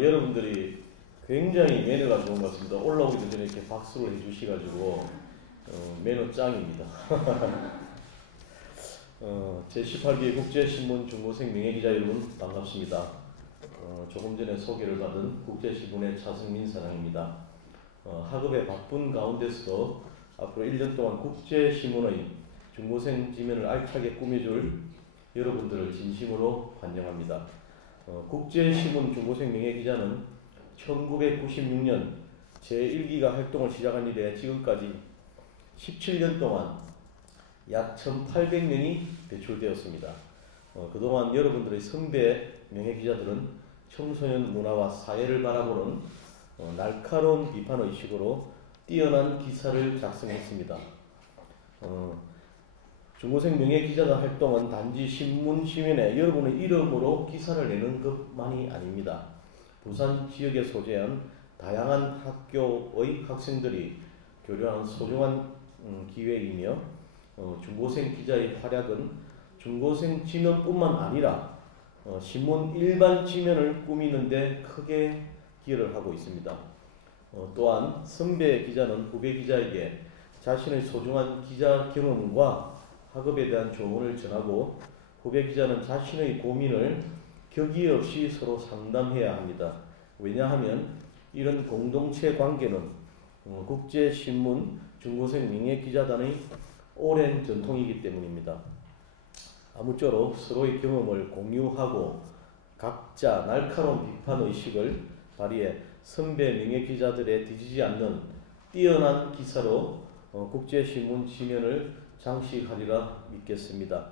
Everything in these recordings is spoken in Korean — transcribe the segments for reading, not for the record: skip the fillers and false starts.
여러분들이 굉장히 매너가 좋은 것 같습니다. 올라오기도 전에 이렇게 박수를 해주셔가지고 매너 짱입니다. 제18기 국제신문 중고생 명예기자 여러분 반갑습니다. 조금 전에 소개를 받은 국제신문의 차승민 사장입니다. 학업에 바쁜 가운데서도 앞으로 1년 동안 국제신문의 중고생 지면을 알차게 꾸며줄 여러분들을 진심으로 환영합니다. 국제신문 중고생 명예기자는 1996년 제1기가 활동을 시작한 이래 지금까지 17년 동안 약 1,800명이 배출되었습니다. 그동안 여러분들의 선배 명예기자들은 청소년 문화와 사회를 바라보는 날카로운 비판의식으로 뛰어난 기사를 작성했습니다. 중고생 명예기자단 활동은 단지 신문시민에 여러분의 이름으로 기사를 내는 것만이 아닙니다. 부산 지역에 소재한 다양한 학교의 학생들이 교류하는 소중한 기회이며 중고생 기자의 활약은 중고생 지면뿐만 아니라 신문 일반 지면을 꾸미는 데 크게 기여를 하고 있습니다. 또한 선배 기자는 후배 기자에게 자신의 소중한 기자 경험과 학업에 대한 조언을 전하고 후배 기자는 자신의 고민을 격의 없이 서로 상담해야 합니다. 왜냐하면 이런 공동체 관계는 국제신문 중고생 명예기자단의 오랜 전통이기 때문입니다. 아무쪼록 서로의 경험을 공유하고 각자 날카로운 비판의식을 발휘해 선배 명예기자들에 뒤지지 않는 뛰어난 기사로 국제신문 지면을 장식하리라 믿겠습니다.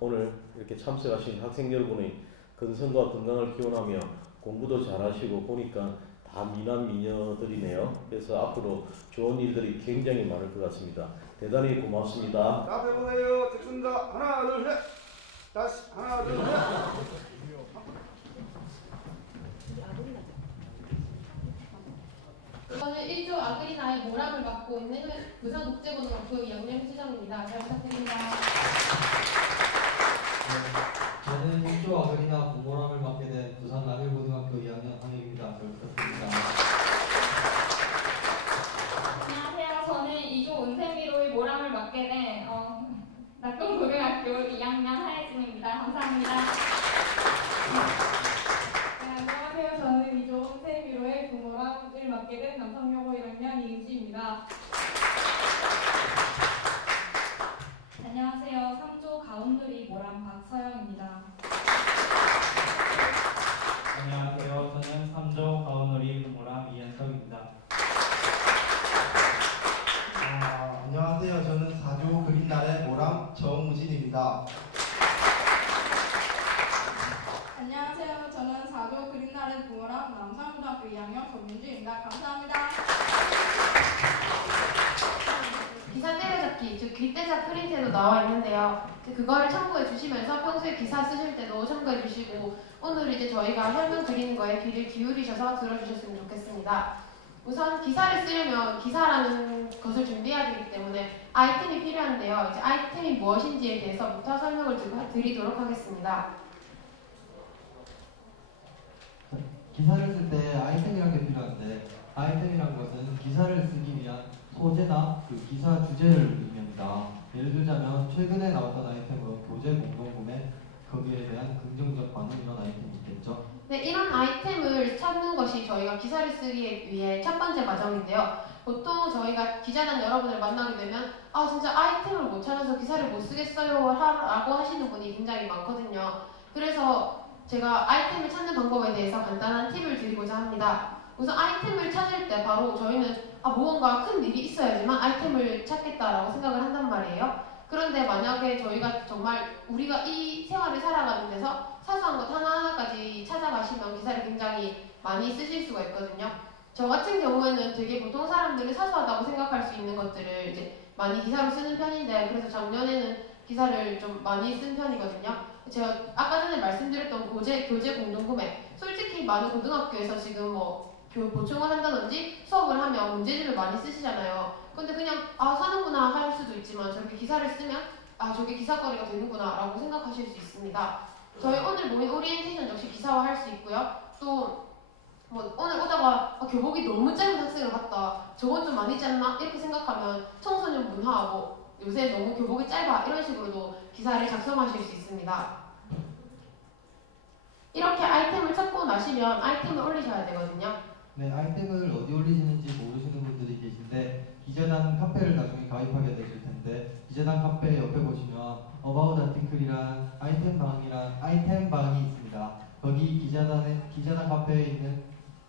오늘 이렇게 참석하신 학생 여러분의 건강과 건강을 기원하며 공부도 잘하시고 보니까 다 미남 미녀들이네요. 그래서 앞으로 좋은 일들이 굉장히 많을 것 같습니다. 대단히 고맙습니다. 자, 앞에 보세요. 됐습니다. 하나, 둘, 셋. 다시 하나, 둘, 셋. 저는 1조 아그리나의 모람을 맡고 있는 부산국제고등학교 2학년 수정입니다. 잘 부탁드립니다. 저는 1조 아그리나 부모람을 맡게 된 부산 남일고등학교 2학년 황혜입니다. 잘 부탁드립니다. 안녕하세요. 저는 2조 은세미로의 모람을 맡게 된 낙동고등학교 2학년 하혜진입니다. 감사합니다. 안녕하세요. 저는 2조 은세미로의 부모람을 맡게 된 남성여고 1학년 이은지입니다. 안녕하세요. 3조 가운데리 모람 박서영입니다. 안녕하세요. 저는 3조 가운데리 모람 이현석입니다. 안녕하세요. 저는 4조 그린날의 모람 정우진입니다. 안녕하세요. 저는 4조 그린날의 부모람 남산고등학교 2학년 권민주입니다. 감사합니다. 기사 때려잡기, 즉 뒷대자 프린트에도 나와 있는데요. 그거를 참고해 주시면서 평소에 기사 쓰실 때도 참고해 주시고 오늘 이제 저희가 설명 드리는 거에 귀를 기울이셔서 들어주셨으면 좋겠습니다. 우선 기사를 쓰려면 기사라는 것을 준비해야 되기 때문에 아이템이 필요한데요. 이제 아이템이 무엇인지에 대해서부터 설명을 드리도록 하겠습니다. 기사를 쓸 때 아이템이란 게 필요한데 아이템이란 것은 기사를 쓰기 위한 소재나 그 기사 주제를 의미합니다. 예를 들자면 최근에 나왔던 아이템으로 교재 공동구매, 거기에 대한 긍정적 반응 이런 아이템이 있겠죠. 네, 이런 아이템을 찾는 것이 저희가 기사를 쓰기 위해 첫 번째 과정인데요. 보통 저희가 기자단 여러분을 만나게 되면 진짜 아이템을 못 찾아서 기사를 못 쓰겠어요 라고 하시는 분이 굉장히 많거든요. 그래서 제가 아이템을 찾는 방법에 대해서 간단한 팁을 드리고자 합니다. 우선 아이템을 찾을 때 바로 저희는 무언가 큰 일이 있어야지만 아이템을 찾겠다라고 생각을 한단 말이에요. 그런데 만약에 저희가 정말 우리가 이 생활을 살아가는 데서 사소한 것 하나하나까지 찾아가시면 기사를 굉장히 많이 쓰실 수가 있거든요. 저 같은 경우에는 되게 보통 사람들이 사소하다고 생각할 수 있는 것들을 이제 많이 기사로 쓰는 편인데 그래서 작년에는 기사를 좀 많이 쓴 편이거든요. 제가 아까 전에 말씀드렸던 교재 공동구매, 솔직히 많은 고등학교에서 지금 보충을 한다든지 수업을 하면 문제집을 많이 쓰시잖아요. 근데 그냥 사는구나 할 수도 있지만 저렇게 기사를 쓰면 저게 기사거리가 되는구나 라고 생각하실 수 있습니다. 저희 오늘 모인 오리엔테이션 역시 기사화할 수 있고요. 또 뭐 오늘 오다가 교복이 너무 짧은 학생을 봤다, 저건 좀 많이 짧나 이렇게 생각하면 청소년 문화 뭐 요새 너무 교복이 짧아 이런 식으로도 기사를 작성하실 수 있습니다. 이렇게 아이템을 찾고 나시면 아이템을 올리셔야 되거든요. 네, 아이템을 어디 올리시는지 모르시는 분들이 계신데 기자단 카페를 나중에 가입하게 되실 텐데 기자단 카페 옆에 보시면 어바웃 아티클이란 아이템 방이 있습니다. 거기 기자단 카페에 있는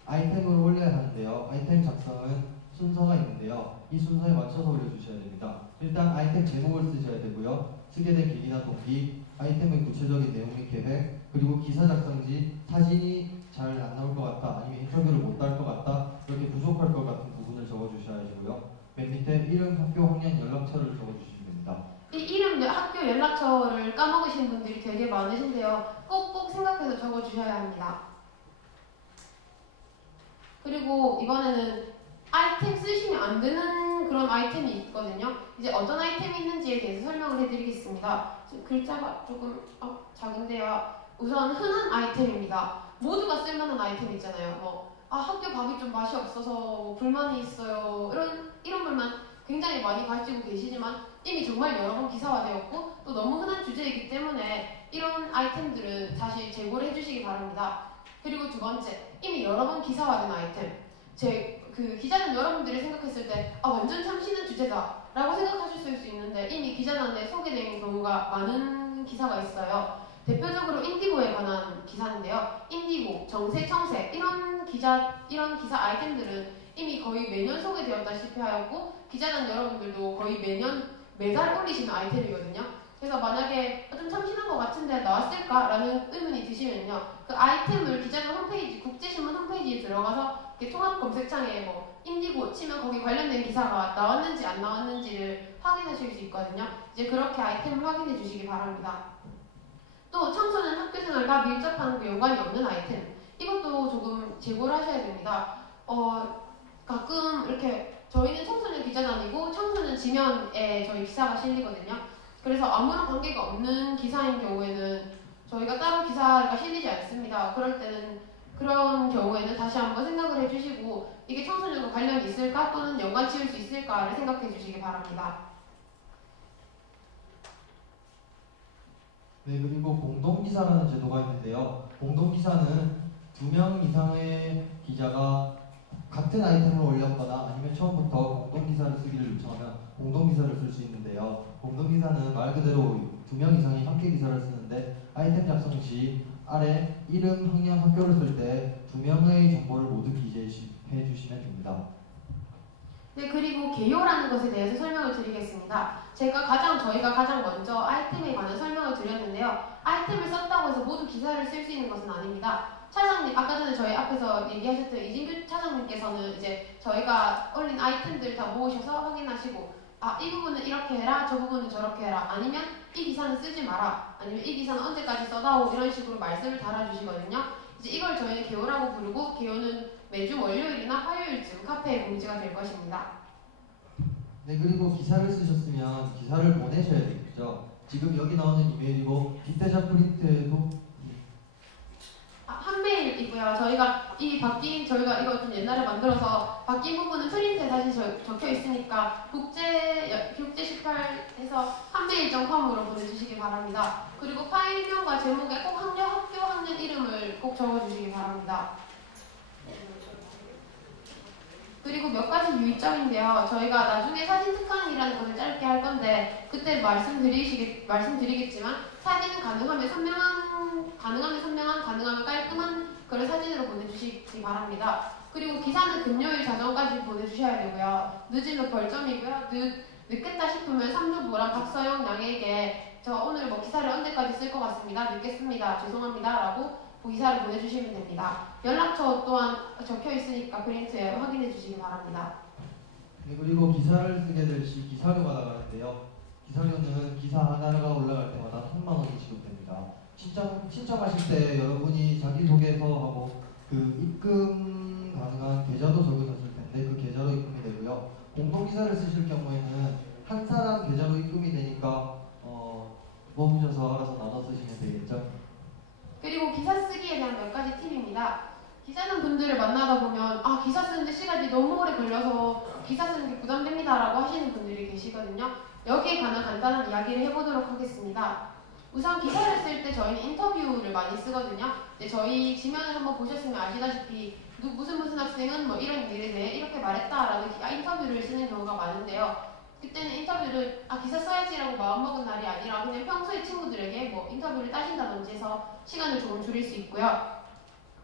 아이템을 올려야 하는데요. 아이템 작성은 순서가 있는데요. 이 순서에 맞춰서 올려주셔야 됩니다. 일단 아이템 제목을 쓰셔야 되고요. 쓰게 된 계기나 동기, 아이템의 구체적인 내용 및 계획, 그리고 기사 작성지 사진이 잘 안 나올 것 같다, 아니면 인터뷰를 못 할 것 같다, 이렇게 부족할 것 같은 부분을 적어주셔야 되고요. 맨 밑에 이름, 학교, 학년, 연락처를 적어주시면 됩니다. 이 이름, 학교 연락처를 까먹으신 분들이 되게 많으신데요. 꼭꼭 생각해서 적어주셔야 합니다. 그리고 이번에는 아이템 쓰시면 안 되는 그런 아이템이 있거든요. 이제 어떤 아이템이 있는지에 대해서 설명을 해드리겠습니다. 지금 글자가 조금 작은데요. 우선 흔한 아이템입니다. 모두가 쓸만한 아이템 있잖아요. 뭐 학교 밥이 좀 맛이 없어서 뭐 불만이 있어요. 이런 불만 굉장히 많이 가지고 계시지만 이미 정말 여러 번 기사화되었고 또 너무 흔한 주제이기 때문에 이런 아이템들은 다시 제고를 해주시기 바랍니다. 그리고 두 번째, 이미 여러 번 기사화된 아이템. 그 기자단 여러분들이 생각했을 때 완전 참신한 주제다 라고 생각하실 수 있는데 이미 기자단에 소개된 경우가 많은 기사가 있어요. 대표적으로 인디고에 관한 기사인데요. 인디고, 정세, 청세 이런 기사 아이템들은 이미 거의 매년 소개되었다시피 하였고 기자단 여러분들도 거의 매달 올리시는 아이템이거든요. 그래서 만약에 좀 참신한 것 같은데 나왔을까라는 의문이 드시면요, 그 아이템을 기자단 홈페이지, 국제신문 홈페이지에 들어가서 통합 검색창에 뭐 인디고 치면 거기 관련된 기사가 나왔는지 안 나왔는지를 확인하실 수 있거든요. 이제 그렇게 아이템을 확인해 주시기 바랍니다. 또 청소년 학교생활과 밀접한 연관이 없는 아이템, 이것도 조금 제고를 하셔야 됩니다. 가끔 이렇게 저희는 청소년 기자단이고 청소년 지면에 저희 기사가 실리거든요. 그래서 아무런 관계가 없는 기사인 경우에는 저희가 따로 기사가 실리지 않습니다. 그런 경우에는 다시 한번 생각을 해주시고 이게 청소년과 관련이 있을까 또는 연관 지을 수 있을까를 생각해 주시기 바랍니다. 네, 그리고 공동기사라는 제도가 있는데요. 공동기사는 2명 이상의 기자가 같은 아이템을 올렸거나 아니면 처음부터 공동기사를 쓰기를 요청하면 공동기사를 쓸 수 있는데요. 공동기사는 말 그대로 2명 이상이 함께 기사를 쓰는데 아이템 작성 시 아래 이름, 학년, 학교를 쓸 때 2명의 정보를 모두 기재해 주시면 됩니다. 네, 그리고 개요라는 것에 대해서 설명을 드리겠습니다. 저희가 가장 먼저 아이템에 관한 설명을 드렸는데요. 아이템을 썼다고 해서 모두 기사를 쓸 수 있는 것은 아닙니다. 차장님, 아까 전에 저희 앞에서 얘기하셨던 이진규 차장님께서는 이제 저희가 올린 아이템들 다 모으셔서 확인하시고 이 부분은 이렇게 해라, 저 부분은 저렇게 해라, 아니면 이 기사는 쓰지 마라, 아니면 이 기사는 언제까지 써다오, 이런 식으로 말씀을 달아주시거든요. 이제 이걸 저희는 개요라고 부르고 개요는 매주 월요일이나 화요일쯤 카페에 공지가 될 것입니다. 네, 그리고 기사를 쓰셨으면 기사를 보내셔야 되겠죠. 지금 여기 나오는 이메일이고 빅데이터 프린트에도 한 메일이고요. 저희가 이거 좀 옛날에 만들어서 바뀐 부분은 프린트에 다시 적혀 있으니까 국제18에서 한메일.com으로 보내주시기 바랍니다. 그리고 파일명과 제목에 꼭 학교 학년 이름을 꼭 적어주시기 바랍니다. 그리고 몇 가지 유의점인데요. 저희가 나중에 사진 특강이라는 것을 짧게 할 건데 그때 말씀드리겠지만 사진은 가능하면 선명한, 가능하면 깔끔한 그런 사진으로 보내주시기 바랍니다. 그리고 기사는 금요일 자정까지 보내주셔야 되고요. 늦으면 벌점이고요. 늦겠다 싶으면 3조 모랑 박서영 양에게 저 오늘 뭐 기사를 언제까지 쓸 것 같습니다. 늦겠습니다. 죄송합니다. 라고 기사를 보내주시면 됩니다. 연락처 또한 적혀 있으니까 프린트에 확인해 주시기 바랍니다. 네, 그리고 기사를 쓰게 될 시 기사료가 나가는데요. 기사료는 기사 하나가 올라갈 때마다 3만 원이 지급됩니다. 신청하실 때 여러분이 자기소개서하고 그 입금 가능한 계좌도 적으셨을 텐데 그 계좌로 입금이 되고요. 공동기사를 쓰실 경우에는 한 사람 계좌로 입금이 되니까 뽑으셔서 알아서 나눠 쓰시면 되겠죠. 그리고 기사 쓰기에 대한 몇 가지 팁입니다. 기자는 분들을 만나다 보면 아 기사 쓰는데 시간이 너무 오래 걸려서 기사 쓰는 게 부담됩니다라고 하시는 분들이 계시거든요. 여기에 관한 간단한 이야기를 해보도록 하겠습니다. 우선 기사를 쓸 때 저희는 인터뷰를 많이 쓰거든요. 저희 지면을 한번 보셨으면 아시다시피 무슨 학생은 뭐 이런 일에 대해 이렇게 말했다라는 인터뷰를 쓰는 경우가 많은데요. 그때는 인터뷰를 기사 써야지라고 마음먹은 날이 아니라 그냥 평소에 친구들에게 뭐 인터뷰를 따신다든지 해서 시간을 조금 줄일 수 있고요.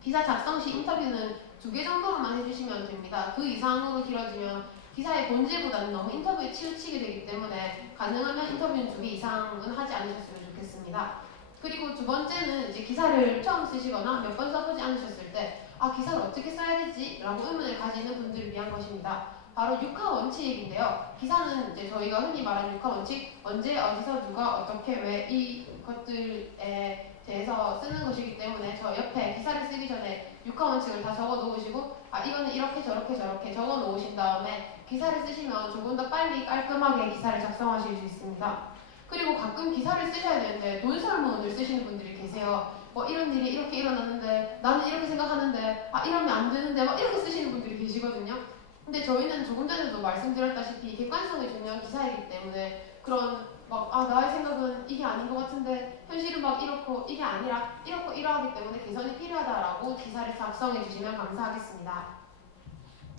기사 작성 시 인터뷰는 2개 정도로만 해주시면 됩니다. 그 이상으로 길어지면 기사의 본질보다는 너무 인터뷰에 치우치게 되기 때문에 가능하면 인터뷰는 2개 이상은 하지 않으셨으면 좋겠습니다. 그리고 두 번째는 이제 기사를 처음 쓰시거나 몇 번 써보지 않으셨을 때 기사를 어떻게 써야 되지? 라고 의문을 가지는 분들을 위한 것입니다. 바로 6화 원칙인데요. 기사는 이제 저희가 흔히 말하는 6화 원칙, 언제, 어디서, 누가, 어떻게, 왜 이것들에 대해서 쓰는 것이기 때문에 저 옆에 기사를 쓰기 전에 6화 원칙을 다 적어 놓으시고 이거는 이렇게 저렇게 적어 놓으신 다음에 기사를 쓰시면 조금 더 빨리 깔끔하게 기사를 작성하실 수 있습니다. 그리고 가끔 기사를 쓰셔야 되는데 논설문을 쓰시는 분들이 계세요. 이런 일이 이렇게 일어났는데 나는 이렇게 생각하는데 이러면 안 되는데 이렇게 쓰시는 분들이 계시거든요. 근데 저희는 조금 전에도 말씀드렸다시피 객관성이 중요한 기사이기 때문에 그런 나의 생각은 이게 아닌 것 같은데 현실은 이렇고 이게 아니라 이렇고 이러하기 때문에 개선이 필요하다라고 기사를 작성해 주시면 감사하겠습니다.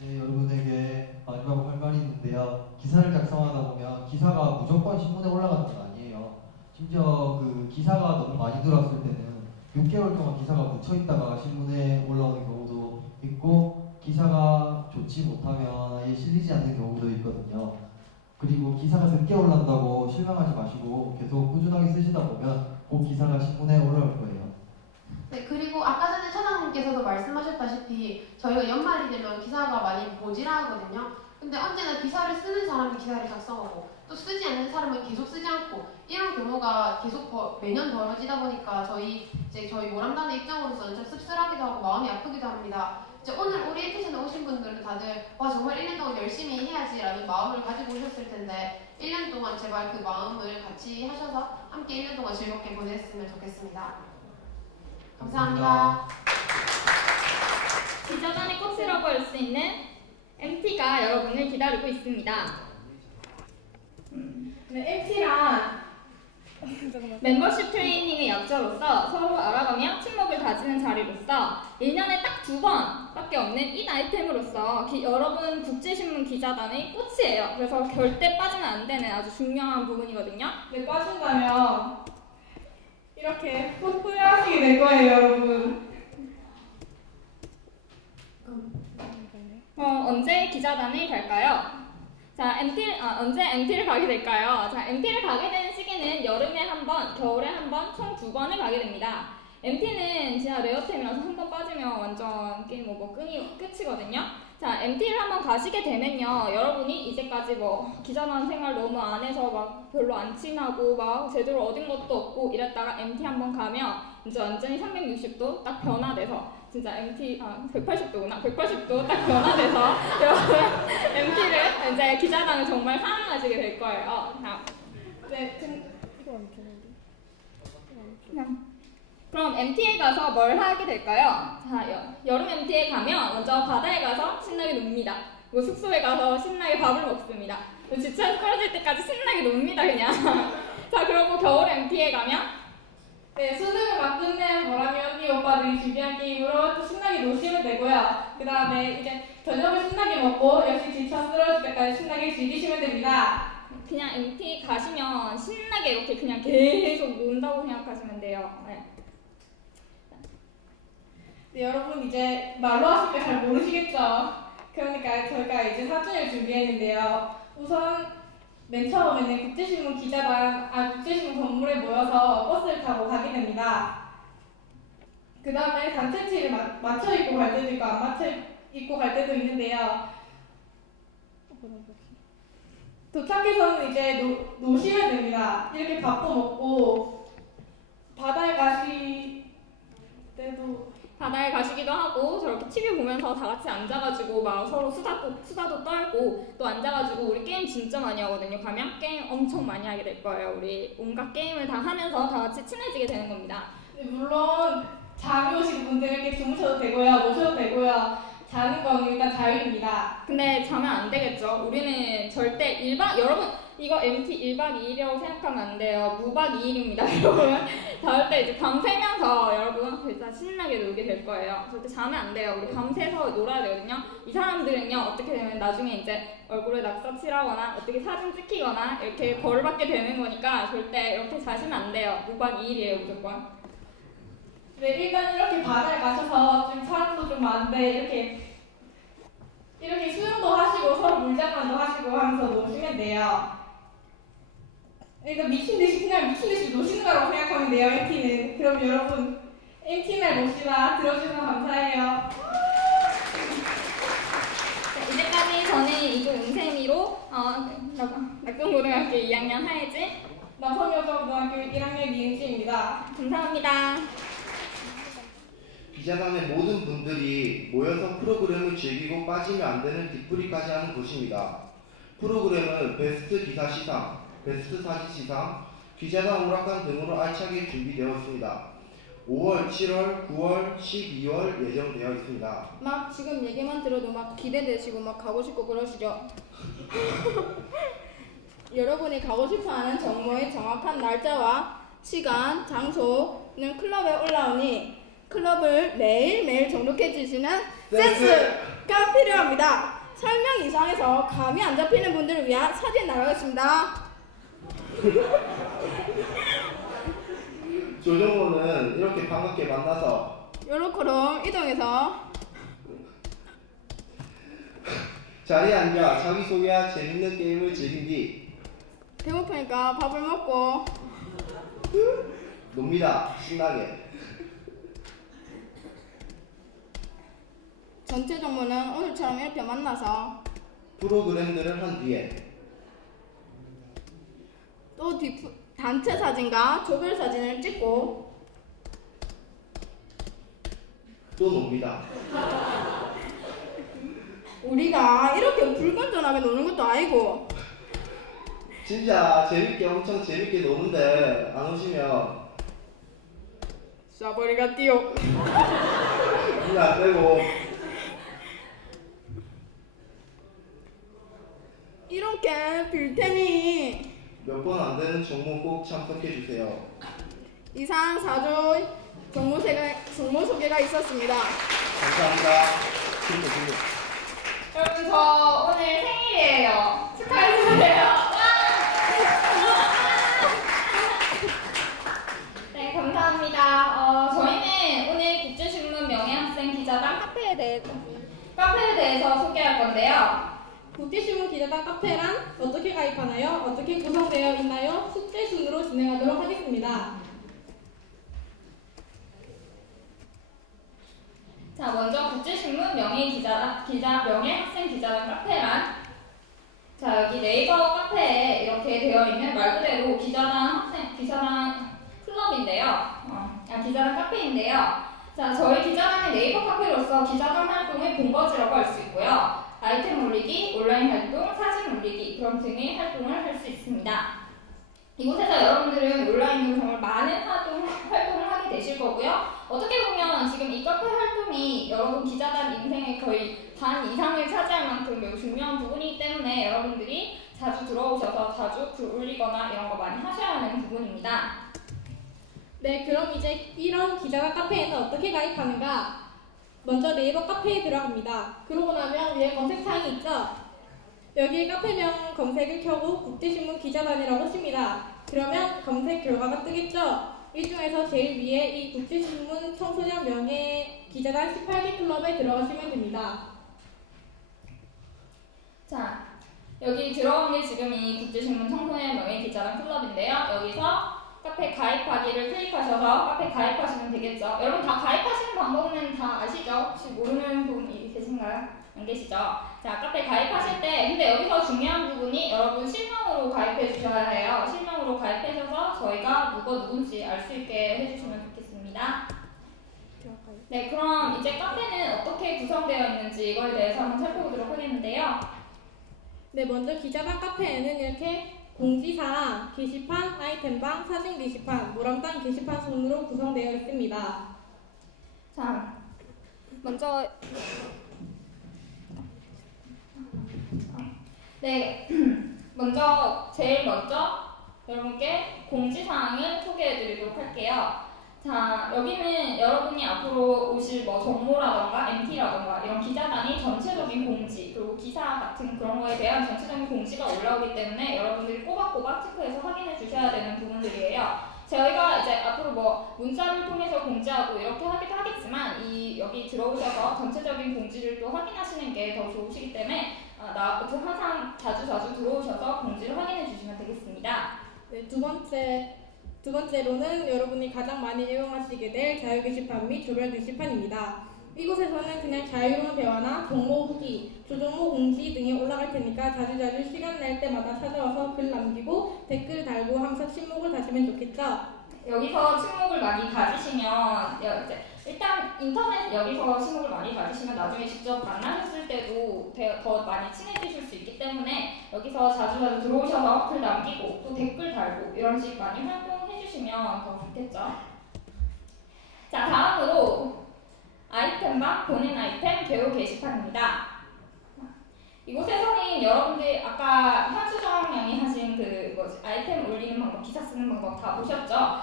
네, 여러분에게 마지막으로 할 말이 있는데요. 기사를 작성하다 보면 기사가 무조건 신문에 올라가는 건 아니에요. 심지어 그 기사가 너무 많이 들어왔을 때는 6개월 동안 기사가 묻혀있다가 신문에 올라오는 경우도 있고 기사가 좋지 못하면 아예 실리지 않는 경우도 있거든요. 그리고 기사가 늦게 올라온다고 실망하지 마시고 계속 꾸준하게 쓰시다 보면 꼭 기사가 신문에 올라올 거예요. 네, 그리고 아까 전에 차장님께서도 말씀하셨다시피 저희가 연말이 되면 기사가 많이 모자라거든요. 근데 언제나 기사를 쓰는 사람이 기사를 작성하고 또 쓰지 않는 사람은 계속 쓰지 않고 이런 경우가 계속 매년 벌어지다 보니까 저희 모람단의 입장으로서는 좀 씁쓸하기도 하고 마음이 아프기도 합니다. 오늘 우리 에피소드에 오신 분들은 다들 정말 1년 동안 열심히 해야지라는 마음을 가지고 오셨을 텐데 1년 동안 제발 그 마음을 같이 하셔서 함께 1년 동안 즐겁게 보냈으면 좋겠습니다. 감사합니다. 기자단의 꽃이라고 할 수 있는 MT가 여러분을 기다리고 있습니다. 네, MT란 멤버십 트레이닝의 약자로서 서로 알아가며 친목을 다지는 자리로서 1년에 딱 2번밖에 없는 이 아이템으로서 여러분 국제신문 기자단의 꽃이에요. 그래서 절대 빠지면 안 되는 아주 중요한 부분이거든요. 네, 빠진다면 이렇게 후회하시게 될 거예요, 여러분. 언제 기자단을 갈까요? 자, 언제 MT를 가게 될까요? 자, MT를 가게 되는 시기는 여름에 한 번, 겨울에 한 번, 총 2번을 가게 됩니다. MT는 진짜 레어템이라서 한 번 빠지면 완전 게임 끝이거든요. 자, MT를 한번 가시게 되면요, 여러분이 이제까지 기자단 생활 너무 안 해서 별로 안 친하고 제대로 얻은 것도 없고 이랬다가 MT 한번 가면 이제 완전히 360도 딱 변화돼서 진짜 MT 180도구나. 180도 딱 변화돼서 여러분 MT를 이제 기자단을 정말 사랑하시게 될 거예요. 자, 네, 그럼 MT에 가서 뭘 하게 될까요? 자, 여름 MT에 가면 먼저 바다에 가서 신나게 놉니다. 숙소에 가서 신나게 밥을 먹습니다. 지쳐 떨어질 때까지 신나게 놉니다, 그냥. 자, 그리고 겨울 MT에 가면 네, 수능을 막 끝낸 보람이 언니 오빠들이 준비한 게임으로 또 신나게 노시면 되고요. 그 다음에 이제 저녁을 신나게 먹고 역시 지쳐 쓰러질 때까지 신나게 즐기시면 됩니다. 그냥 MT 가시면 신나게 이렇게 그냥 계속 논다고 생각하시면 돼요. 네. 네, 여러분 이제 말로 하실 때 잘 모르시겠죠? 그러니까 저희가 이제 사진을 준비했는데요. 우선 맨 처음에는 국제신문 건물에 모여서 버스를 타고 가게 됩니다. 그 다음에 단체치를 맞춰 입고 갈 때도 있고 안 맞춰 입고 갈 때도 있는데요. 도착해서는 이제 노시면 됩니다. 이렇게 밥도 먹고 바다에 가시기도 하고 저렇게 TV 보면서 다 같이 앉아가지고 서로 수다도 떨고 또 앉아가지고 우리 게임 진짜 많이 하거든요. 가면 게임 엄청 많이 하게 될 거예요. 우리 온갖 게임을 다 하면서 다 같이 친해지게 되는 겁니다. 네, 물론 잠이 오신 분들은 이렇게 주무셔도 되고요. 모셔도 자는 건 일단 자유입니다. 근데 자면 안 되겠죠? 우리는 절대 여러분 이거 MT 1박 2일이라고 생각하면 안 돼요. 무박 2일입니다, 여러분. 절대 이제 밤새면서 여러분 진짜 신나게 놀게 될 거예요. 절대 자면 안 돼요. 우리 밤새서 놀아야 되거든요. 이 사람들은요, 어떻게 되면 나중에 이제 얼굴에 낙서칠하거나 어떻게 사진 찍히거나 이렇게 벌을 받게 되는 거니까 절대 이렇게 자시면 안 돼요. 무박 2일이에요, 무조건. 네, 일단 이렇게 바다에 가셔서 좀 사람도 좀 많은데 이렇게 수영도 하시고 서로 물장난도 하시고 하면서 노시면 돼요. 그러니까 그냥 미친 듯이 노시는 거라고 생각하면 돼요, MT는. 그럼 여러분 MT날 모시다 들어주셔서 감사해요. 자, 이제까지 저는 이조 은세미로 낙동고등학교 2학년 하예진, 남성여자고등학교 1학년 이은지입니다. 감사합니다. 기자단의 모든 분들이 모여서 프로그램을 즐기고 빠지면 안 되는 뒷풀이까지 하는 곳입니다. 프로그램은 베스트 기사 시상, 베스트 사진 시상, 기자단 오락관 등으로 알차게 준비되어 있습니다. 5월, 7월, 9월, 12월 예정되어 있습니다. 막 지금 얘기만 들어도 막 기대되시고 막 가고 싶고 그러시죠? 여러분이 가고 싶어하는 정모의 정확한 날짜와 시간, 장소는 클럽에 올라오니 클럽을 매일매일 등록해 주시는 센스가 필요합니다. 설명 이상에서 감이 안 잡히는 분들을 위한 사진 나가겠습니다. 조정호는 이렇게 반갑게 만나서 요렇게로 이동해서 자리에 앉아 자기소개와 재밌는 게임을 즐긴 뒤 배고프니까 밥을 먹고 놉니다. 신나게. 전체 정모는 오늘처럼 이렇게 만나서 프로그램들을 한 뒤에 또 단체 사진과 조별 사진을 찍고 또 놉니다. 우리가 이렇게 불건전하게 노는 것도 아니고 진짜 재밌게 엄청 재밌게 노는데 안 오시면 쏴버리가 띠요. 이거 안 되고 이렇게 빌 테니 몇 번 안 되는 종목 꼭 참석해 주세요. 이상 4조 정모 소개가 있었습니다. 감사합니다. 여러분 저 오늘 생일이에요. 축하해주세요. 네, 감사합니다. 저희는 오늘 국제신문 명예학생 기자단 카페에 대해서 소개할 건데요. 국제신문 기자단 카페란 어떻게 가입하나요? 어떻게 구성되어 있나요? 숙제 순으로 진행하도록 하겠습니다. 자, 먼저 국제신문 명예학생 기자단 카페란, 자, 여기 네이버 카페에 이렇게 되어 있는 말 그대로 기자단 클럽인데요. 기자단 카페인데요. 자, 저희 기자단의 네이버 카페로서 기자단 활동의 본거지라고 할 수 있고요. 아이템 올리기, 온라인 활동, 사진 올리기 그런 등의 활동을 할 수 있습니다. 이곳에서 여러분들은 온라인으로 정말 많은 활동을 하게 되실 거고요. 어떻게 보면 지금 이 카페 활동이 여러분 기자단 인생의 거의 반 이상을 차지할 만큼 매우 중요한 부분이기 때문에 여러분들이 자주 들어오셔서 자주 글 올리거나 이런 거 많이 하셔야 하는 부분입니다. 네, 그럼 이제 이런 기자단 카페에는 어떻게 가입하는가? 먼저 네이버 카페에 들어갑니다. 그러고 나면 위에 검색창이 있죠? 여기 카페명 검색을 켜고 국제신문 기자단이라고 칩니다. 그러면 검색 결과가 뜨겠죠? 이 중에서 제일 위에 이 국제신문 청소년 명예 기자단 18개 클럽에 들어가시면 됩니다. 자, 여기 들어온 게 지금 이 국제신문 청소년 명예 기자단 클럽인데요. 여기서 카페 가입하기를 클릭하셔서 카페 가입하시면 되겠죠. 여러분 다 가입하시는 방법은 다 아시죠? 혹시 모르는 분이 계신가요? 안 계시죠? 자, 카페 가입하실 때 근데 여기서 중요한 부분이 여러분 실명으로 가입해 주셔야 해요. 실명으로 가입하셔서 저희가 누군지 알 수 있게 해주시면 좋겠습니다. 네, 그럼 이제 카페는 어떻게 구성되어 있는지 이거에 대해서 한번 살펴보도록 하겠는데요. 네, 먼저 기자단 카페에는 이렇게 공지사항, 게시판, 아이템방, 사진 게시판, 모람단 게시판 순으로 구성되어 있습니다. 자, 먼저 네, 제일 먼저 여러분께 공지사항을 소개해드리도록 할게요. 자, 여기는 여러분이 앞으로 오실 정모라던가 MT라던가 이런 기자단이 전체적인 공지, 그리고 기사 같은 그런 거에 대한 전체적인 공지가 올라오기 때문에 여러분들이 꼬박꼬박 체크해서 확인해 주셔야 되는 부분들이에요. 저희가 이제 앞으로 문자를 통해서 공지하고 이렇게 하기도 하겠지만 여기 들어오셔서 전체적인 공지를 또 확인하시는 게 더 좋으시기 때문에 항상 자주 들어오셔서 공지를 확인해 주시면 되겠습니다. 네, 두 번째로는 여러분이 가장 많이 애용하시게 될 자유 게시판 및 조별 게시판입니다. 이곳에서는 그냥 자유로운 대화나 정보 후기, 조정모 공지 등이 올라갈 테니까 자주 시간 낼 때마다 찾아와서 글 남기고 댓글 달고 항상 친목을 다시면 좋겠죠? 여기서 친목을 많이 가지시면 일단 인터넷 여기서 친목을 많이 가지시면 나중에 직접 만나셨을 때도 더 많이 친해지실 수 있기 때문에 여기서 자주 들어오셔서 글 남기고 또 댓글 달고 이런 식 많이 활동해 주시면 더 좋겠죠. 자, 다음으로 아이템방 보는 아이템 개요 게시판입니다. 이곳에서는 여러분들 아까 현수정 양이 하신 아이템 올리는 방법, 기사 쓰는 방법 다 보셨죠?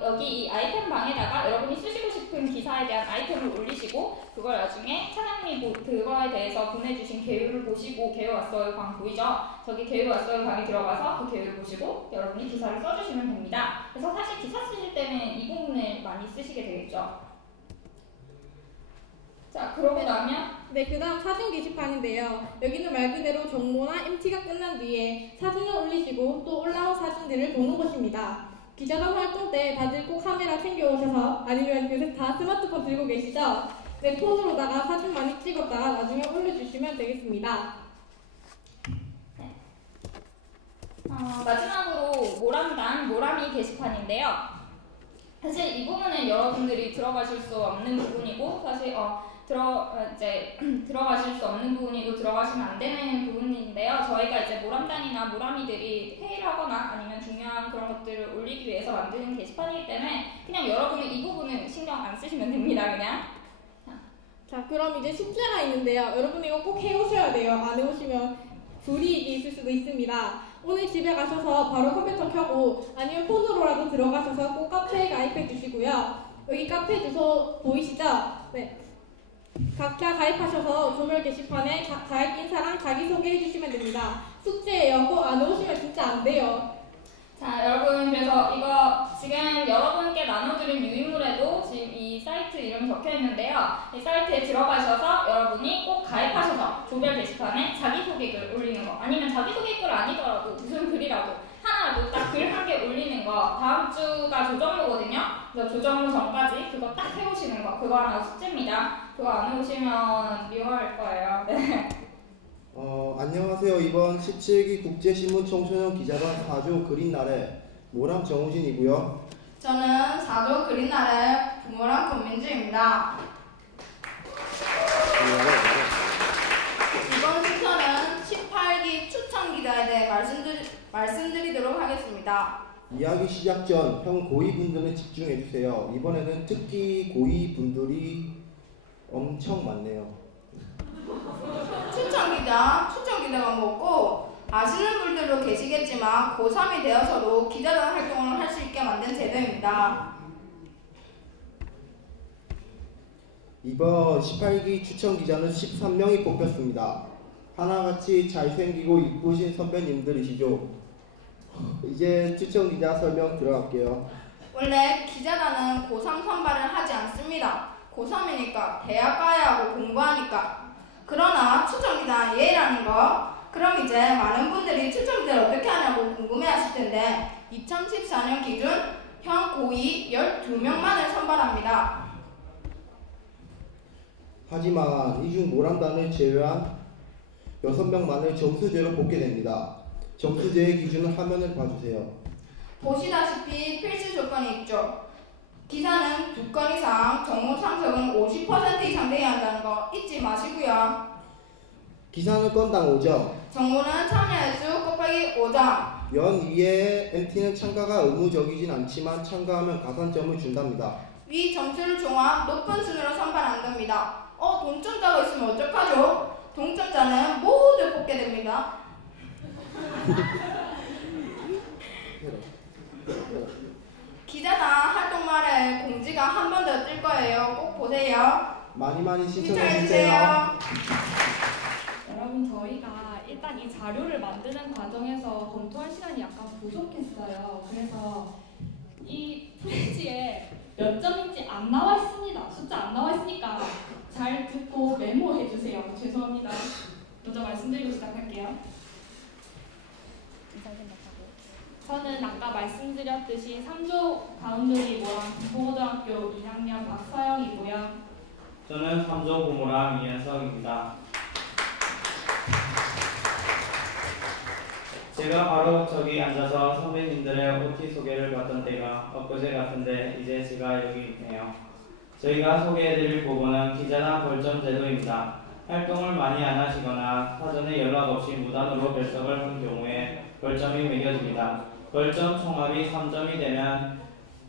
여기 이 아이템 방에다가 여러분이 쓰시고 싶은 기사에 대한 아이템을 올리시고 그걸 나중에 차장님이 그거에 대해서 보내주신 개요를 보시고 개요 왔어요 방 보이죠? 저기 개요 왔어요 방에 들어가서 그 개요를 보시고 여러분이 기사를 써주시면 됩니다. 그래서 사실 기사 쓰실 때는 이 부분을 많이 쓰시게 되겠죠? 자, 그러고 나면 그 다음 사진 게시판인데요. 여기는 말 그대로 정모나 MT가 끝난 뒤에 사진을 올리시고 또 올라온 사진들을 보는 곳입니다. 기자단 활동 때 다들 꼭 카메라 챙겨오셔서 아니면 요새 다 스마트폰 들고 계시죠? 내 폰으로다가 사진 많이 찍었다가 나중에 올려주시면 되겠습니다. 마지막으로 모라미 게시판인데요. 사실 이 부분은 여러분들이 들어가실 수 없는 부분이고 사실 들어가실 수 없는 부분이고 들어가시면 안 되는 부분인데요. 저희가 이제 모람단이나 모라미들이 회의를 하거나 아니면 중요한 그런 것들을 올리기 위해서 만드는 게시판이기 때문에 그냥 여러분은 이 부분은 신경 안 쓰시면 됩니다. 그냥. 자, 그럼 이제 숙제가 있는데요. 여러분 이거 꼭 해오셔야 돼요. 안 해오시면 불이익이 있을 수도 있습니다. 오늘 집에 가셔서 바로 컴퓨터 켜고 아니면 폰으로라도 들어가셔서 꼭 카페에 가입해 주시고요. 여기 카페 주소 보이시죠? 네. 각자 가입하셔서 조별 게시판에 가입 인사랑 자기소개 해주시면 됩니다. 숙제예요. 꼭 안 오시면 진짜 안 돼요. 자, 여러분, 그래서 이거 지금 여러분께 나눠드린 유인물에도 지금 이 사이트 이름이 적혀 있는데요. 이 사이트에 들어가셔서 여러분이 꼭 가입하셔서 조별 게시판에 자기소개글 올리는 거, 아니면 자기소개글 아니더라도 무슨 글이라도 하나라도 딱 글 한 개 올리는 거, 다음 주가 조정모거든요. 그래서 조정모 전까지 그거 딱 해오시는 거, 그거 하나 숙제입니다. 그거 안 해오시면 미워할 거예요. 네. 안녕하세요. 이번 17기 국제신문 청소년 기자단 4조 그린날의 모람 정우진이고요. 저는 4조 그린날의 부모람 권민주입니다. 이번 순서는 18기 추천 기자에 대해 말씀드리도록 하겠습니다. 이야기 시작 전 형 고위분들은 집중해주세요. 이번에는 특히 고위분들이 엄청 많네요. 추천 기자가 뭐고 아시는 분들도 계시겠지만 고3이 되어서도 기자단 활동을 할 수 있게 만든 제도입니다. 이번 18기 추천 기자는 13명이 뽑혔습니다. 하나같이 잘생기고 이쁘신 선배님들이시죠. 이제 추천 기자 설명 들어갈게요. 원래 기자단은 고3 선발을 하지 않습니다. 고3이니까 대학 가야 하고 공부하니까. 그러나 추천 기자는 예의라는 거. 그럼 이제 많은 분들이 추천 기자를 어떻게 하냐고 궁금해하실 텐데 2014년 기준 현 고2 12명만을 선발합니다. 하지만 이 중 모람단을 제외한 6명만을 점수제로 뽑게 됩니다. 점수제의 기준은 화면을 봐주세요. 보시다시피 필수 조건이 있죠. 기사는 2건 이상, 정모 참석은 50% 이상 돼야 한다는 거 잊지 마시고요. 기사는 건당 5점, 정모는 참여 횟수 곱하기 5점. 연 위에 MT는 참가가 의무적이진 않지만 참가하면 가산점을 준답니다. 위 점수를 종합 높은 순으로 선발 안 됩니다. 동점자가 있으면 어떡하죠? 동점자는 모두 뽑게 됩니다. 기자단 활동 말에 공지가 한 번 더 뜰 거예요. 꼭 보세요. 많이 신청해주세요. 여러분 저희가 일단 이 자료를 만드는 과정에서 검토할 시간이 약간 부족했어요. 그래서 이 프레지에 몇 점인지 안 나와 있습니다. 숫자 안 나와 있으니까 잘 듣고 메모해 주세요. 죄송합니다. 먼저 말씀드리고 시작할게요. 저는 아까 말씀드렸듯이 3조 바운더리 모랑 김포고등학교 2학년 박서영이고요. 저는 3조 고모랑 이현석입니다. 제가 바로 저기 앉아서 선배님들의 OT 소개를 받던 때가 엊그제 같은데 이제 제가 여기 있네요. 저희가 소개해드릴 부분은 기자단 벌점 제도입니다. 활동을 많이 안 하시거나 사전에 연락 없이 무단으로 결석을 한 경우에 벌점이 매겨집니다. 벌점 총합이 3점이 되면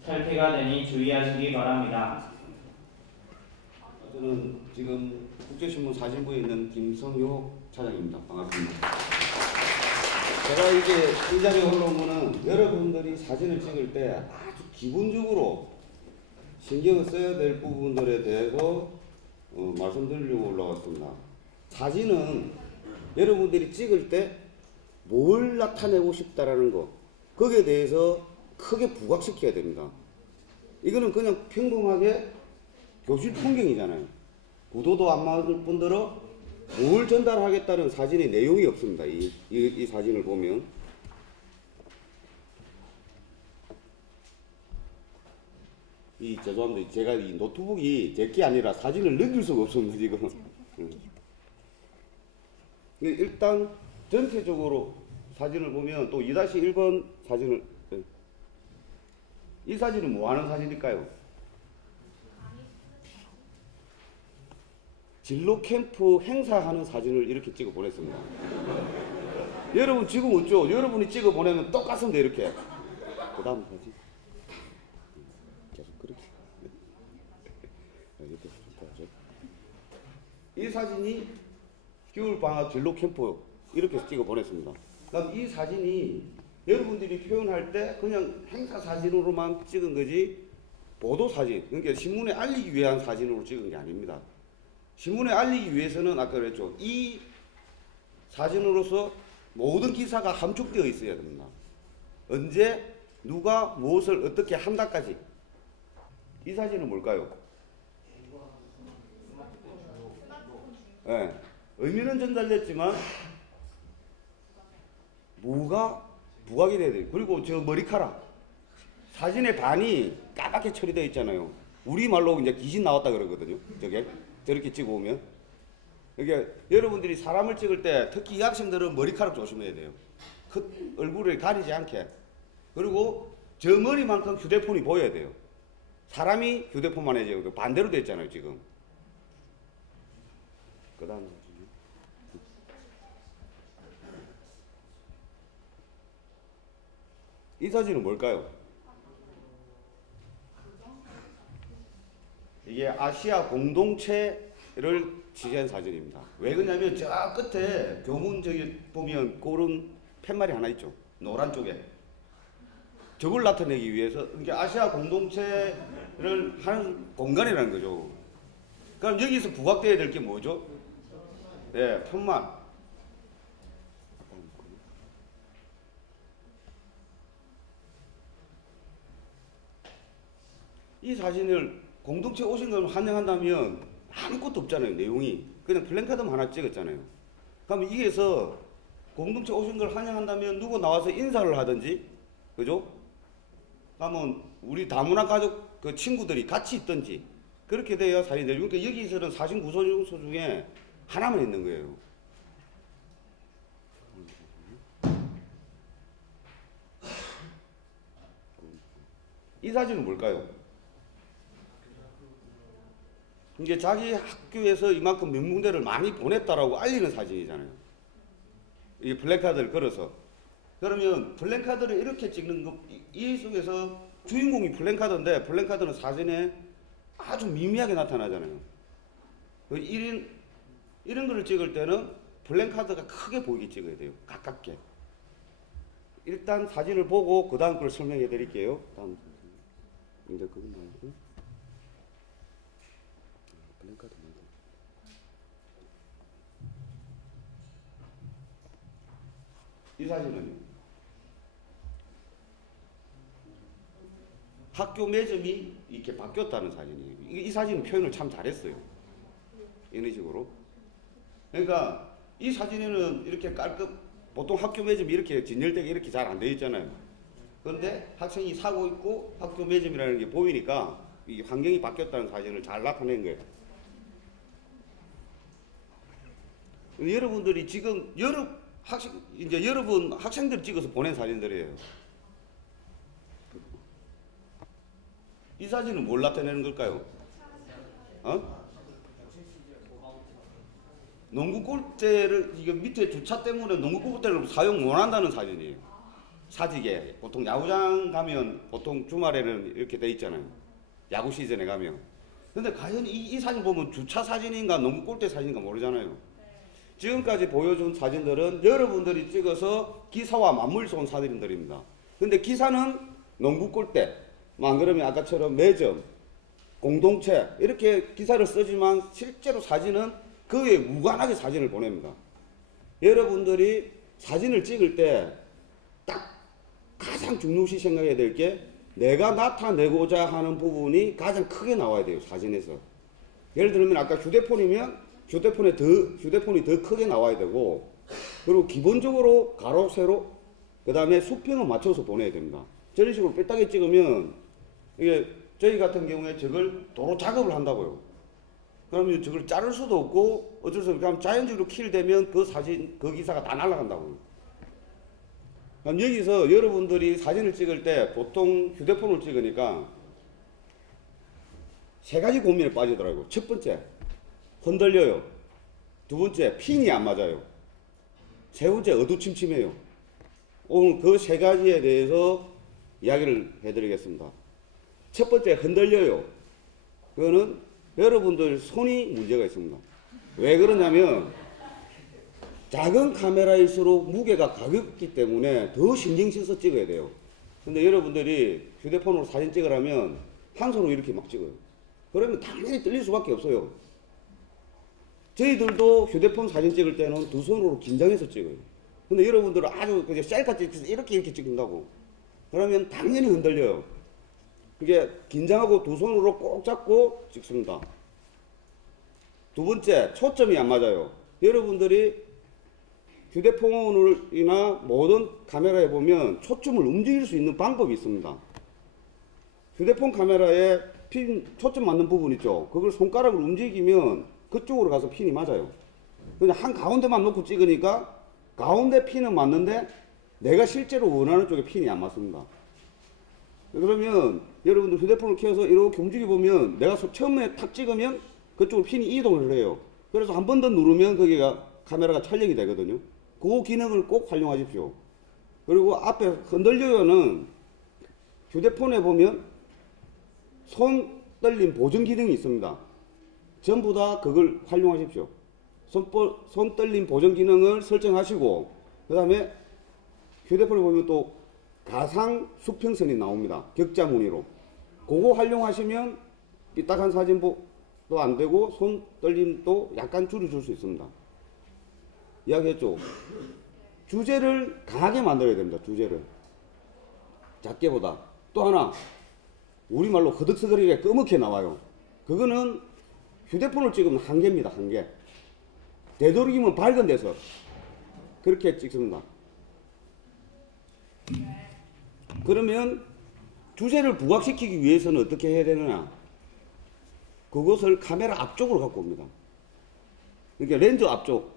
탈퇴가 되니 주의하시기 바랍니다. 저는 지금 국제신문 사진부에 있는 김성효 차장입니다. 반갑습니다. 제가 이제 이 자리에 올라온 거는 여러분들이 사진을 찍을 때 아주 기본적으로 신경을 써야 될 부분들에 대해서 말씀드리려고 올라왔습니다. 사진은 여러분들이 찍을 때 뭘 나타내고 싶다라는 거, 거기에 대해서 크게 부각시켜야 됩니다. 이거는 그냥 평범하게 교실 풍경이잖아요. 구도도 안 맞을 뿐더러 뭘 전달하겠다는 사진의 내용이 없습니다. 이 사진을 보면. 죄송합니다. 제가 이 노트북이 제 게 아니라 사진을 넘길 수가 없습니다, 지금. 일단 전체적으로 사진을 보면 또 2-1번 사진을, 이 사진은 뭐 하는 사진일까요? 진로 캠프 행사하는 사진을 이렇게 찍어 보냈습니다. 여러분 지금 어쩌? 여러분이 찍어 보내면 똑같습니다. 이렇게. 그 다음 사진. 계속 그렇게. 이 사진이 겨울방학 진로 캠프 이렇게 찍어 보냈습니다. 그럼 이 사진이 여러분들이 표현할 때 그냥 행사 사진으로만 찍은 거지 보도 사진, 그러니까 신문에 알리기 위한 사진으로 찍은 게 아닙니다. 신문에 알리기 위해서는 아까 그랬죠. 이 사진으로서 모든 기사가 함축되어 있어야 됩니다. 언제 누가 무엇을 어떻게 한다까지. 이 사진은 뭘까요? 네, 의미는 전달됐지만 뭐가 부각이 돼야 돼요. 그리고 저 머리카락 사진의 반이 까맣게 처리되어 있잖아요. 우리말로 이제 귀신 나왔다 그러거든요. 저게 저렇게 찍어 오면. 그러니까 여러분들이 사람을 찍을 때 특히 이 학생들은 머리카락 조심해야 돼요. 얼굴을 가리지 않게. 그리고 저 머리만큼 휴대폰이 보여야 돼요. 사람이 휴대폰만 해줘요. 반대로 됐잖아요 지금. 그 다음 이 사진은 뭘까요? 이게 아시아 공동체를 지지한 사진입니다. 왜 그러냐면 저 끝에 교문 저기 보면 그런 팻말이 하나 있죠. 노란 쪽에. 저걸 나타내기 위해서 그러니까 아시아 공동체를 하는 공간이라는 거죠. 그럼 여기서 부각돼야 될 게 뭐죠? 네, 팻말. 이 사진을 공동체 오신 걸 환영한다면 아무것도 없잖아요. 내용이. 그냥 플랜카드만 하나 찍었잖아요. 그럼 이게서 공동체 오신 걸 환영한다면 누구 나와서 인사를 하든지, 그죠? 그러면 우리 다문화 가족 그 친구들이 같이 있든지 그렇게 돼야 사진이 되죠. 그러니까 여기서는 사진 구조 요소 중에 하나만 있는 거예요. 이 사진은 뭘까요? 이게 자기 학교에서 이만큼 명문대를 많이 보냈다라고 알리는 사진이잖아요. 이 플래카드를 걸어서. 그러면 플래카드를 이렇게 찍는 거, 이 속에서 주인공이 플래카드인데 플래카드는 사진에 아주 미미하게 나타나잖아요. 이런 거를 찍을 때는 플래카드가 크게 보이게 찍어야 돼요. 가깝게. 일단 사진을 보고 그 다음 걸 설명해 드릴게요. 다음 이제 그거 말고 블랙카드 말고 이 사진은요. 학교 매점이 이렇게 바뀌었다는 사진이에요. 이 사진은 표현을 참 잘했어요. 이런 식으로. 그러니까 이 사진에는 이렇게 보통 학교 매점이 이렇게 진열되게 이렇게 잘 안 되어 있잖아요. 그런데 학생이 사고 있고 학교 매점이라는 게 보이니까 이 환경이 바뀌었다는 사진을 잘 나타낸 거예요. 여러분들이 지금 여러분 학생들 찍어서 보낸 사진들이에요. 이 사진은 뭘 나타내는 걸까요? 농구 골대를 이게 밑에 주차 때문에 농구 골대를 사용 못 한다는 사진이에요. 사직에 보통 야구장 가면 보통 주말에는 이렇게 돼 있잖아요. 야구 시즌에 가면. 근데 과연 이 사진 보면 주차 사진인가 농구 골대 사진인가 모르잖아요. 지금까지 보여준 사진들은 여러분들이 찍어서 기사와 맞물려서 온 사진들입니다. 근데 기사는 농구 골대, 안 그러면 아까처럼 매점, 공동체 이렇게 기사를 쓰지만 실제로 사진은 그에 무관하게 사진을 보냅니다. 여러분들이 사진을 찍을 때 딱 가장 중요시 생각해야 될 게 내가 나타내고자 하는 부분이 가장 크게 나와야 돼요. 사진에서. 예를 들면 아까 휴대폰이면 휴대폰이 더 크게 나와야 되고, 그리고 기본적으로 가로 세로 그 다음에 수평을 맞춰서 보내야 됩니다. 저런 식으로 뺐다게 찍으면 이게 저희 같은 경우에 저걸 도로 작업을 한다고요. 그러면 저걸 자를 수도 없고 어쩔 수 없고 자연적으로 킬되면 그 사진, 그 기사가 다 날아간다고요. 그럼 여기서 여러분들이 사진을 찍을 때 보통 휴대폰을 찍으니까 세 가지 고민에 빠지더라고요. 첫 번째, 흔들려요. 두 번째, 핀이 안 맞아요. 세 번째, 어두침침해요. 오늘 그 세 가지에 대해서 이야기를 해드리겠습니다. 첫 번째, 흔들려요. 그거는 여러분들 손이 문제가 있습니다. 왜 그러냐면 작은 카메라일수록 무게가 가볍기 때문에 더 신경 써서 찍어야 돼요. 근데 여러분들이 휴대폰으로 사진 찍으라면 한 손으로 이렇게 막 찍어요. 그러면 당연히 떨릴 수밖에 없어요. 저희들도 휴대폰 사진 찍을 때는 두 손으로 긴장해서 찍어요. 근데 여러분들은 아주 그냥 셀카 찍듯이 이렇게 찍는다고. 그러면 당연히 흔들려요. 그게 긴장하고 두 손으로 꼭 잡고 찍습니다. 두 번째, 초점이 안 맞아요. 여러분들이 휴대폰이나 모든 카메라에 보면 초점을 움직일 수 있는 방법이 있습니다. 휴대폰 카메라에 핀 초점 맞는 부분 있죠. 그걸 손가락을 움직이면 그쪽으로 가서 핀이 맞아요. 그냥 한 가운데만 놓고 찍으니까 가운데 핀은 맞는데 내가 실제로 원하는 쪽에 핀이 안 맞습니다. 그러면 여러분들 휴대폰을 켜서 이렇게 움직여보면 내가 처음에 탁 찍으면 그쪽으로 핀이 이동을 해요. 그래서 한 번 더 누르면 거기가 카메라가 촬영이 되거든요. 그 기능을 꼭 활용하십시오. 그리고 앞에 흔들려요는 휴대폰에 보면 손 떨림 보정 기능이 있습니다. 전부 다 그걸 활용하십시오. 손 떨림 보정 기능을 설정하시고, 그 다음에 휴대폰에 보면 또 가상 수평선이 나옵니다. 격자 무늬로. 그거 활용하시면 삐딱한 사진도 안 되고 손 떨림도 약간 줄여줄 수 있습니다. 이야기했죠. 주제를 강하게 만들어야 됩니다. 주제를 작게보다. 또 하나, 우리말로 허득서거리게 꺼멓게 나와요. 그거는 휴대폰을 찍으면 한계입니다. 한계. 되도록이면 밝은 데서 그렇게 찍습니다. 그러면 주제를 부각시키기 위해서는 어떻게 해야 되느냐? 그것을 카메라 앞쪽으로 갖고 옵니다. 그러니까 렌즈 앞쪽.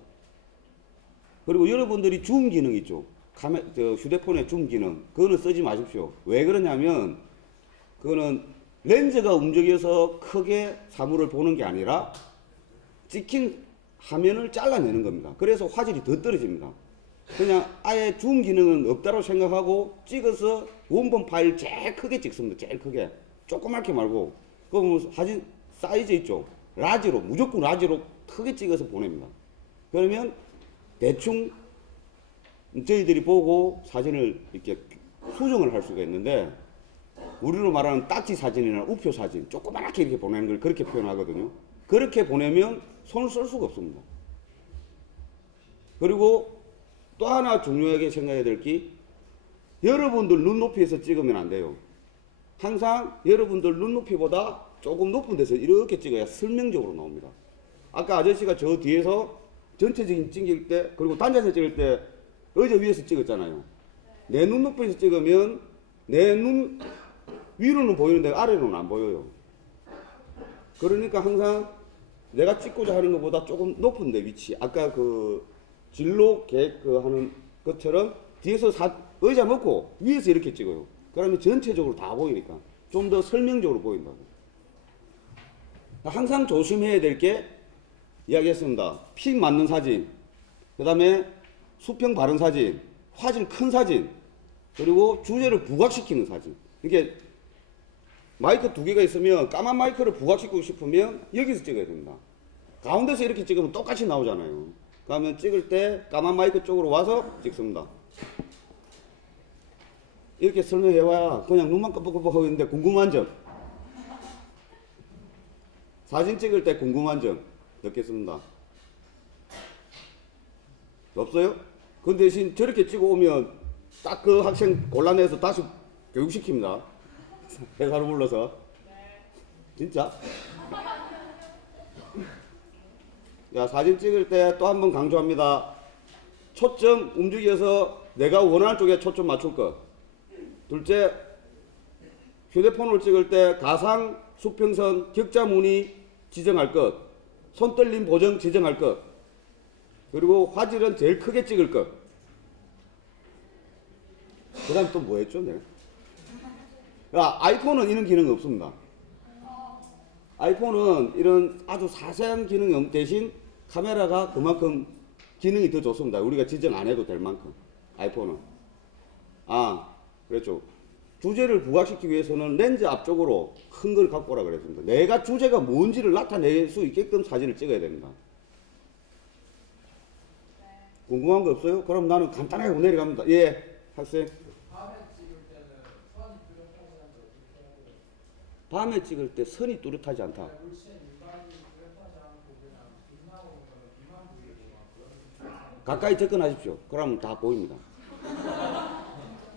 그리고 여러분들이 줌 기능 있죠. 휴대폰의 줌 기능. 그거는 쓰지 마십시오. 왜 그러냐면 그거는 렌즈가 움직여서 크게 사물을 보는 게 아니라 찍힌 화면을 잘라내는 겁니다. 그래서 화질이 더 떨어집니다. 그냥 아예 줌 기능은 없다고 생각하고 찍어서 원본 파일 제일 크게 찍습니다. 제일 크게. 조그맣게 말고. 그럼 사진 사이즈 있죠. 라지로, 무조건 라지로 크게 찍어서 보냅니다. 그러면 대충 저희들이 보고 사진을 이렇게 수정을 할 수가 있는데, 우리로 말하는 딱지 사진이나 우표 사진, 조그맣게 이렇게 보내는 걸 그렇게 표현하거든요. 그렇게 보내면 손을 쓸 수가 없습니다. 그리고 또 하나 중요하게 생각해야 될 게, 여러분들 눈높이에서 찍으면 안 돼요. 항상 여러분들 눈높이보다 조금 높은 데서 이렇게 찍어야 설명적으로 나옵니다. 아까 아저씨가 저 뒤에서 전체적인 찍을 때, 그리고 단자에서 찍을 때 의자 위에서 찍었잖아요. 내 눈높이에서 찍으면 내 눈 위로는 보이는데 아래로는 안 보여요. 그러니까 항상 내가 찍고자 하는 것보다 조금 높은 데 위치, 아까 그 진로 계획 하는 것처럼 뒤에서 의자 놓고 위에서 이렇게 찍어요. 그러면 전체적으로 다 보이니까 좀 더 설명적으로 보인다고. 항상 조심해야 될 게 이야기했습니다. 픽 맞는 사진, 그 다음에 수평 바른 사진, 화질 큰 사진, 그리고 주제를 부각시키는 사진. 이게 마이크 2개가 있으면 까만 마이크를 부각시키고 싶으면 여기서 찍어야 됩니다. 가운데서 이렇게 찍으면 똑같이 나오잖아요. 그러면 찍을 때 까만 마이크 쪽으로 와서 찍습니다. 이렇게 설명해봐야 그냥 눈만 깜빡깜빡하고 있는데 궁금한 점, 사진 찍을 때 궁금한 점 넣겠습니다. 없어요? 그 대신 저렇게 찍어 오면 딱 그 학생 곤란해서 다시 교육시킵니다. 회사로 불러서. 진짜? 야, 사진 찍을 때 또 한 번 강조합니다. 초점 움직여서 내가 원하는 쪽에 초점 맞출 것. 둘째, 휴대폰을 찍을 때 가상, 수평선, 격자 무늬 지정할 것. 손떨림 보정 지정할 것. 그리고 화질은 제일 크게 찍을 것. 그 다음 또 뭐 했죠? 내가? 야, 아이폰은 이런 기능이 없습니다. 아이폰은 이런 아주 자세한 기능이 없는 대신 카메라가 그만큼 기능이 더 좋습니다. 우리가 지정 안 해도 될 만큼. 아이폰은. 그랬죠. 주제를 부각시키기 위해서는 렌즈 앞쪽으로 큰 걸 갖고 오라 그랬습니다. 내가 주제가 뭔지를 나타낼 수 있게끔 사진을 찍어야 됩니다. 궁금한 거 없어요? 그럼 나는 간단하게 내려갑니다. 예, 학생. 밤에 찍을 때 선이 뚜렷하지 않다. 가까이 접근하십시오. 그러면 다 보입니다.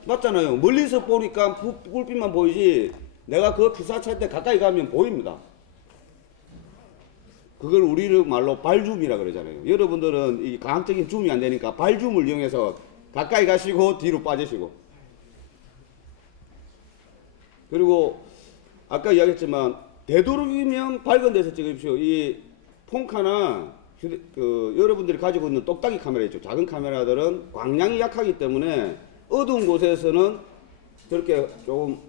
맞잖아요. 멀리서 보니까 불빛만 보이지 내가 그 피사찰 때 가까이 가면 보입니다. 그걸 우리 말로 발줌이라 그러잖아요. 여러분들은 이 과학적인 줌이 안 되니까 발줌을 이용해서 가까이 가시고 뒤로 빠지시고. 그리고 아까 이야기했지만 되도록이면 밝은 데서 찍으십시오. 이 폰카나 여러분들이 가지고 있는 똑딱이 카메라 있죠. 작은 카메라들은 광량이 약하기 때문에 어두운 곳에서는 저렇게 조금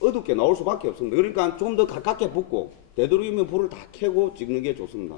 어둡게 나올 수밖에 없습니다. 그러니까 좀 더 가깝게 붙고 되도록이면 불을 다 켜고 찍는 게 좋습니다.